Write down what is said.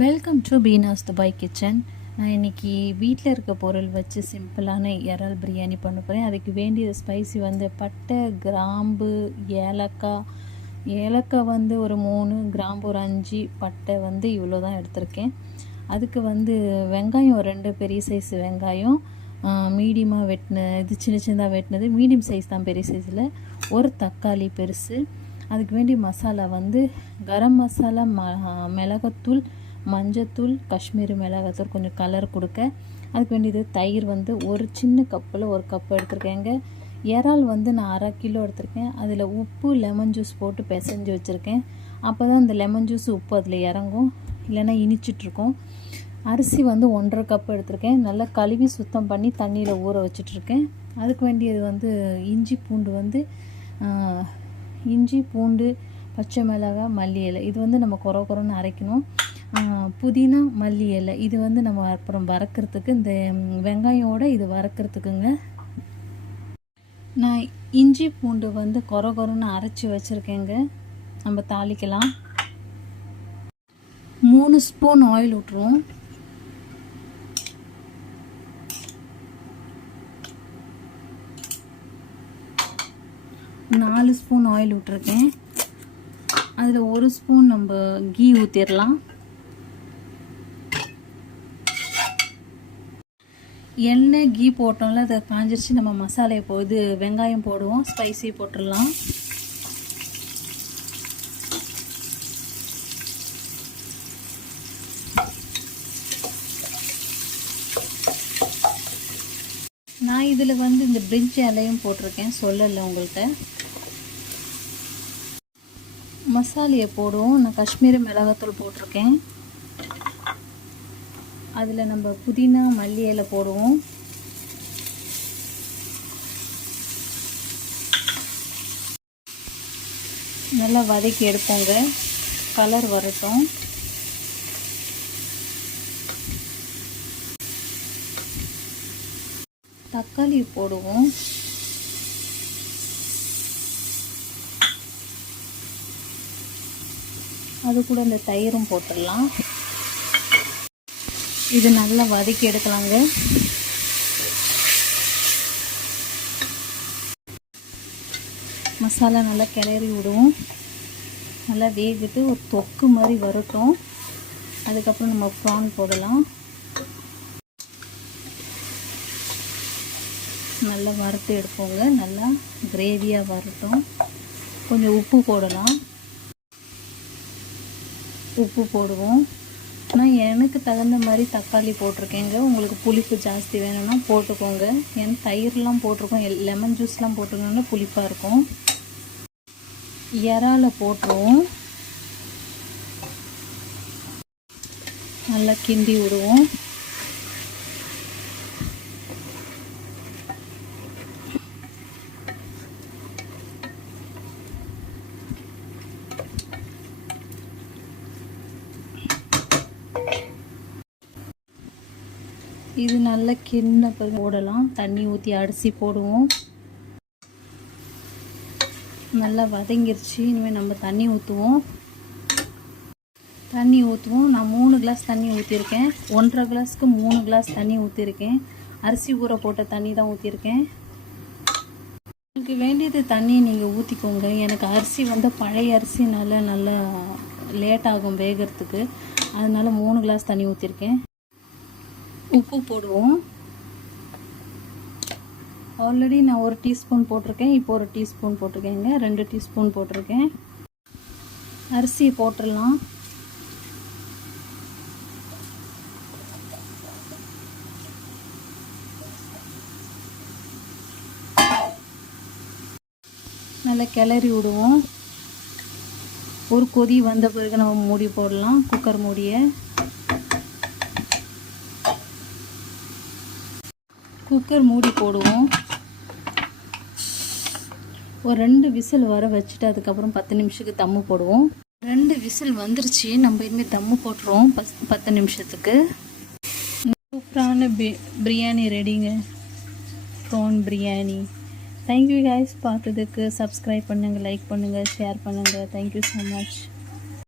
Welcome to Beena's Dubai kitchen. நான் இன்றைக்கி வீட்டில் இருக்க பொருள் வச்சு சிம்பிளான இறால் பிரியாணி பண்ண போகிறேன். அதுக்கு வேண்டிய ஸ்பைசி பட்டை, கிராம்பு, ஏலக்காய் ஒரு 3, கிராம்பு ஒரு 5, பட்டை இவ்வளோ தான் எடுத்திருக்கேன். அதுக்கு வெங்காயம் 2 பெரிய சைஸ் வெங்காயம், மீடியமாக வெட்டினது, சின்ன சின்னதாக வெட்டினது, மீடியம் சைஸ் தான், பெரிய சைஸில் ஒரு தக்காளி பெருசு. அதுக்கு வேண்டிய மசாலா கரம் மசாலா, மிளகாத்தூள், மஞ்சத்தூள், காஷ்மீரி மிளகாத்தூள் கொஞ்சம் கலர் கொடுக்க. அதுக்கு வேண்டியது தயிர் ஒரு சின்ன கப்பில் 1 கப் எடுத்துருக்கேங்க. இறால் நான் 1/2 கிலோ எடுத்திருக்கேன். அதில் உப்பு, லெமன் ஜூஸ் போட்டு பிசைஞ்சு வச்சுருக்கேன். அப்போ தான் அந்த லெமன் ஜூஸ் உப்பு அதில் இறங்கும், இல்லைன்னா இனிச்சிட்ருக்கும். அரிசி 1/2 கப் எடுத்திருக்கேன். நல்லா கழுவி சுத்தம் பண்ணி தண்ணியில் ஊற வச்சிட்ருக்கேன். அதுக்கு வேண்டியது இஞ்சி பூண்டு, பச்சை மிளகாய், மல்லி இலை. இது நம்ம கொரன்னு அரைக்கணும். புதினா, மல்லி இலை. இது நம்ம அப்புறம் வறுக்கிறதுக்கு, இந்த வெங்காயோட இது வறுக்கிறதுக்குங்க. நான் இஞ்சி பூண்டு கொரன்னு அரைச்சி வச்சுருக்கேங்க. நம்ம தாளிக்கலாம். 3 ஸ்பூன் ஆயில் விட்ருவோம். நாலு ஸ்பூன் ஆயில் விட்டுருக்கேன். அதில் 1 ஸ்பூன் நம்ம கீ ஊற்றிடலாம். எண்ணெய், கீ போட்டோம்ல, அதை காஞ்சிருச்சு. நம்ம மசாலா வெங்காயம் போடுவோம். ஸ்பைசி போட்டுடலாம். நான் இதில் இந்த பிரிஞ்சி இலையும் போட்டிருக்கேன், சொல்லலை உங்கள்கிட்ட. மசாலையை போடுவோம். நான் காஷ்மீரி மிளகாத்தூள் போட்டிருக்கேன். அதில் நம்ம புதினா, மல்லி இலை போடுவோம். நல்லா வதக்கி எடுப்போங்க. கலர் வரட்டும். தக்காளி போடுவோம். அது கூட இந்த தயிரும் போட்டுடலாம். இது நல்லா வதக்கி எடுக்கலாங்க. மசாலா நல்லா கிளறி விடுவோம். நல்லா வேகிட்டு ஒரு தொக்கு மாதிரி வரட்டும். அதுக்கப்புறம் நம்ம ப்ரான் போடலாம். நல்லா வறுத்து எடுப்போங்க. நல்லா கிரேவியாக வரட்டும். கொஞ்சம் உப்பு போடலாம். உப்பு போடுவோம். நான் எனக்கு தகுந்த மாதிரி தக்காளி போட்டிருக்கேங்க. உங்களுக்கு புளிப்பு ஜாஸ்தி வேணும்னா போட்டுக்கோங்க. ஏன்னா தயிர்லாம் போட்டிருக்கோம், லெமன் ஜூஸ்லாம் போட்டிருக்கோம்னா புளிப்பாக இருக்கும். இறாலை போட்டுருவோம். நல்லா கிண்டி விடுவோம். இது நல்லா கிண்ண போடலாம். தண்ணி ஊற்றி அரிசி போடுவோம். நல்லா வதங்கிருச்சு. இனிமேல் நம்ம தண்ணி ஊற்றுவோம். நான் 3 கிளாஸ் தண்ணி ஊற்றிருக்கேன். 1.5 கிளாஸ்க்கு 3 கிளாஸ் தண்ணி ஊற்றிருக்கேன். அரிசி ஊற போட்ட தண்ணி தான் ஊற்றிருக்கேன். உங்களுக்கு வேண்டியது தண்ணி நீங்கள் ஊற்றிக்கோங்க. எனக்கு அரிசி பழைய அரிசினால நல்லா லேட் ஆகும் வேகிறதுக்கு. அதனால 3 கிளாஸ் தண்ணி ஊற்றிருக்கேன். உப்பு போடுவோம். ஆல்ரெடி நான் 1 டீஸ்பூன் போட்டிருக்கேன். இப்போ 1 டீஸ்பூன் போட்டிருக்கேங்க. 2 டீஸ்பூன் போட்டிருக்கேன். அரிசி போட்டுடலாம். நல்லா கிளறி விடுவோம். ஒரு கொதி வந்த பிறகு நம்ம மூடி போடலாம். குக்கர் மூடியை மூடி போடுவோம். ஒரு 2 விசில் வர வச்சுட்டு அதுக்கப்புறம் 10 நிமிஷத்துக்கு தம்மு போடுவோம். 2 விசில் வந்துருச்சு. நம்ம இனிமேல் தம்மு போட்டுருவோம் 10 நிமிஷத்துக்கு. சூப்பரான பிரியாணி ரெடிங்க. ப்ரான் பிரியாணி. Thank you guys. பார்த்ததுக்கு சப்ஸ்கிரைப் பண்ணுங்கள், லைக் பண்ணுங்கள், ஷேர் பண்ணுங்கள். Thank you so much.